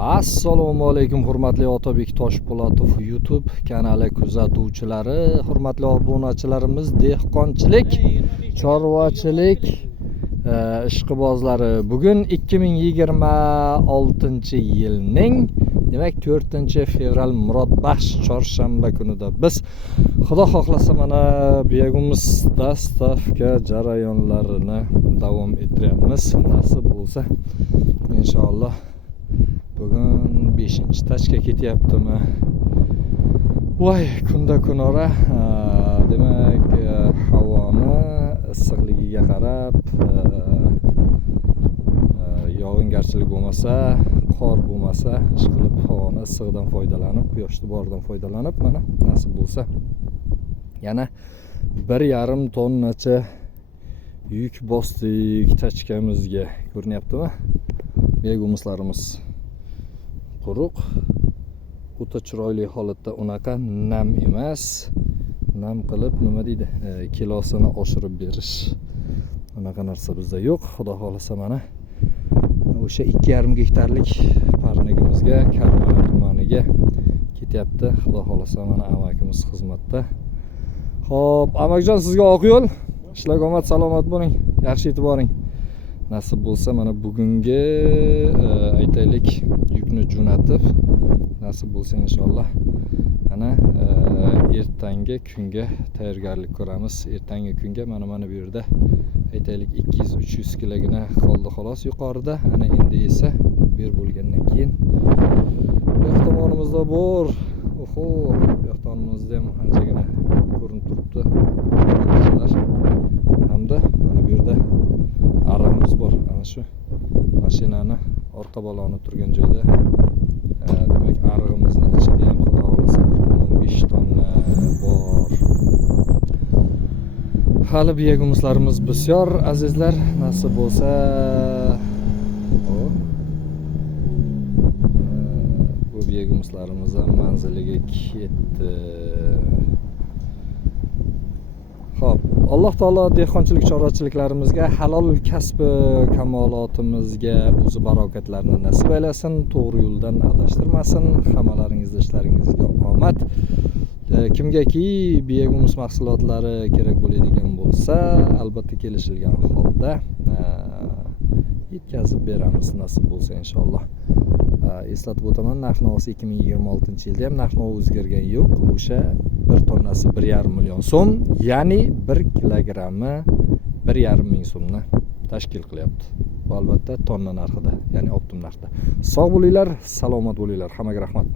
Assalomu alaykum hurmatli Otabek Toshpo'latov YouTube kanali kuzatuvchilari, hurmatli obunachilarimiz, dehqonchilik, chorvachilik ishqibozlari. Bugun 2026-yilning demak 4-fevral murodbaxsh chorshanba kunida biz Xudo xohlasa mana begimiz dastavka jarayonlarini davom ettiramiz. Nasib bo'lsa inshaalloh bugun 5-tachga ketyaptimi? Voy, kunda kunora demak havoni issiqligiga qarab yog'ingarchilik bo'lmasa, qor bo'lmasa, ishqilib havoni issiqdan foydalanib, quyoshni boridan foydalanib, mana nasib bo'lsa yana 1,5 tonnacha yuk bosdik tachkamizga. Ko'rinyaptimi? Begumizlarimiz quruq, o'ta chiroyli holatda, unaqa nam emas, nam qilib nima deydi, kilosini oshirib berish, unaqa narsa bizda yo'q. Xudo xolasa mana o'sha 2,5 gektarlik parnigimizga, Karmana tumaniga ketyapti. Xudo xolasa mana amakimiz xizmatda. Xo'p, amakjon, sizga oq yo'l, ishlarga omad, salomat bo'ling, yaxshi yetib boring. Nasib bo'lsa mana bugungi aytaylik yukni jo'natib, nasib bo'lsa inshaalloh ana ertangi kunga tayyorgarlik ko'ramiz. Ertangi kunga mana bu yerda aytaylik 200-300 kilogina qoldi xolos yuqorida. Ana endi esa bu yer bo'lgandan keyin bu yoq tomonimizda bor. Oho, bu yoq tomonimizda ham anchagina ko'rinib turibdi. Hamda mana bu yerda arig'imiz bor. Ana shu mashinani orqa baloni turgan joyda demak arig'imizni ichida ham xudo xolasa 15 tonna bor. Hali begumizlarimiz bisyor azizlar, nasib bo'lsa bu begumizlarimiz ham manziliga ketdi. Xo'p, Alloh taolo dehqonchilik chorvachilarimizga, halol kasbi kamolotimizga o'zi barokatlarni nasib aylasin, to'g'ri yo'ldan adashtirmasin, hammalaringizga ishlaringizga omad. Kimgaki begumuz mahsulotlari kerak bo'ladigan bo'lsa, albatta kelishilgan holda yetkazib beramiz nasib bo'lsa inshaalloh. Eslatib o'taman, narx-navosi 2026-yilda ham narx-navo o'zgargani yo'q. O'sha 1 tonnasi 1,5 million so'm, ya'ni 1 kilogrammi 1,5 ming so'mni tashkil qilyapti. Bu albatta tonna narxida, ya'ni optim narxda. Sog' bo'linglar, salomat bo'linglar. Hammaga rahmat.